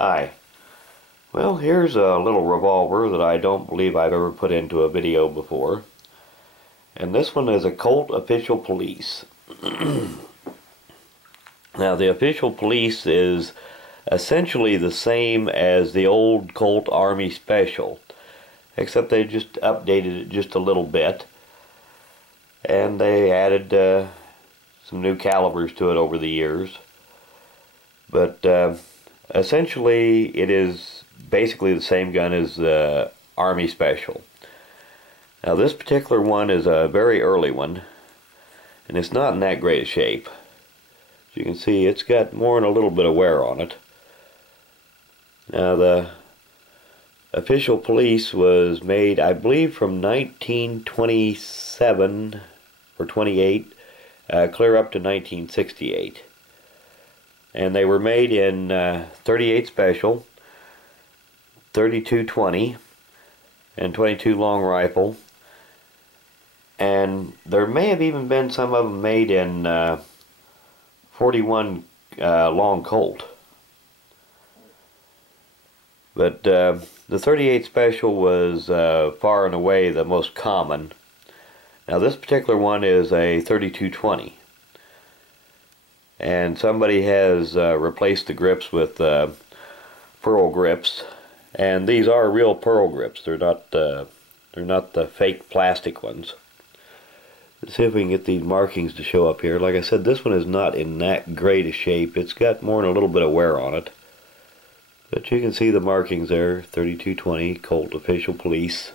Hi. Well, here's a little revolver that I don't believe I've ever put into a video before. And this one is a Colt Official Police. Now, the Official Police is essentially the same as the old Colt Army Special, except they just updated it just a little bit. And they added some new calibers to it over the years. But essentially, it is basically the same gun as the Army Special. Now, this particular one is a very early one, and it's not in that great a shape. As you can see, it's got more than a little bit of wear on it. Now, the Official Police was made, I believe, from 1927 or 28, clear up to 1968. And they were made in 38 Special, 32-20, and 22 long rifle. And there may have even been some of them made in 41 long Colt. But the 38 Special was far and away the most common. Now, this particular one is a 32-20. And somebody has replaced the grips with pearl grips, and these are real pearl grips. They're not the fake plastic ones. Let's see if we can get these markings to show up here. Like I said, this one is not in that great a shape. It's got more than a little bit of wear on it, but you can see the markings there. 32-20 Colt Official Police.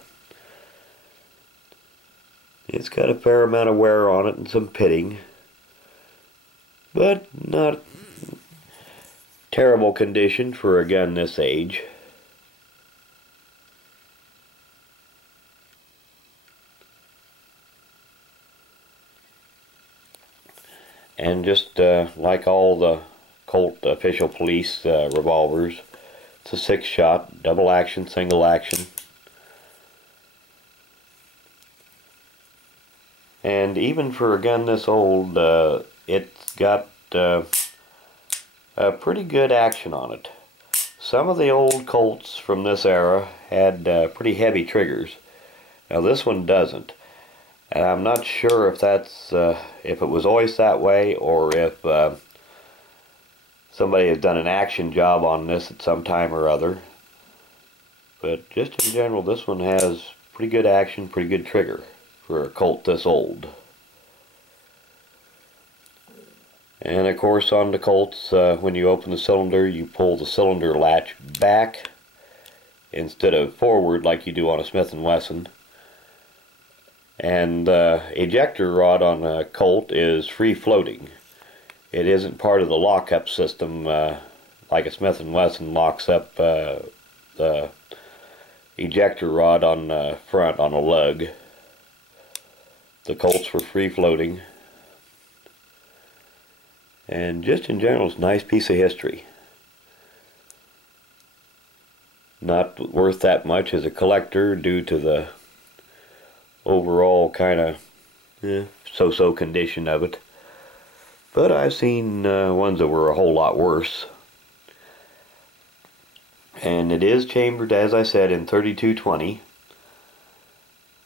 It's got a fair amount of wear on it and some pitting, but not terrible condition for a gun this age. And just like all the Colt Official Police revolvers, it's a 6-shot, double action, single action. And even for a gun this old, it's got a pretty good action on it. Some of the old Colts from this era had pretty heavy triggers. Now, this one doesn't. And I'm not sure if that's if it was always that way, or if somebody has done an action job on this at some time or other. But just in general, this one has pretty good action, pretty good trigger for a Colt this old. And of course, on the Colts, when you open the cylinder, you pull the cylinder latch back instead of forward like you do on a Smith & Wesson. And the ejector rod on a Colt is free floating. It isn't part of the lockup system like a Smith & Wesson locks up the ejector rod on the front on a lug. The Colts were free floating. And just in general, it's a nice piece of history. Not worth that much as a collector due to the overall kind of so-so condition of it. But I've seen ones that were a whole lot worse. And it is chambered, as I said, in 32-20,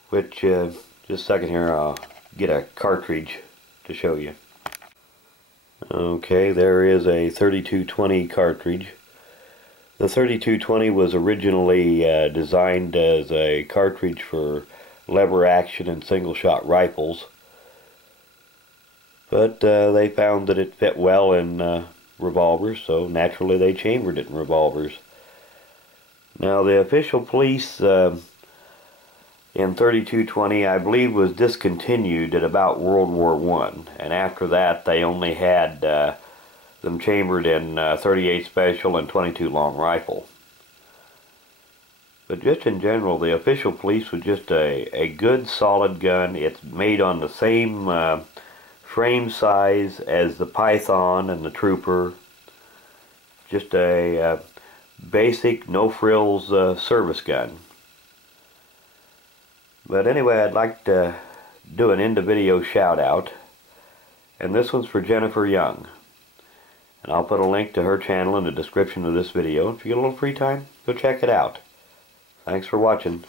which, just a second here, I'll get a cartridge to show you. Okay, there is a 32-20 cartridge. The 32-20 was originally designed as a cartridge for lever action and single shot rifles, but they found that it fit well in revolvers, so naturally they chambered it in revolvers. Now, the Official Police in 32-20, I believe, was discontinued at about World War I, and after that they only had them chambered in 38 Special and 22 long rifle. But just in general, the Official Police was just a good solid gun. It's made on the same frame size as the Python and the Trooper. Just a basic, no frills service gun. But anyway, I'd like to do an end of video shout out, and this one's for Jennifer Young. And I'll put a link to her channel in the description of this video. If you get a little free time, go check it out. Thanks for watching.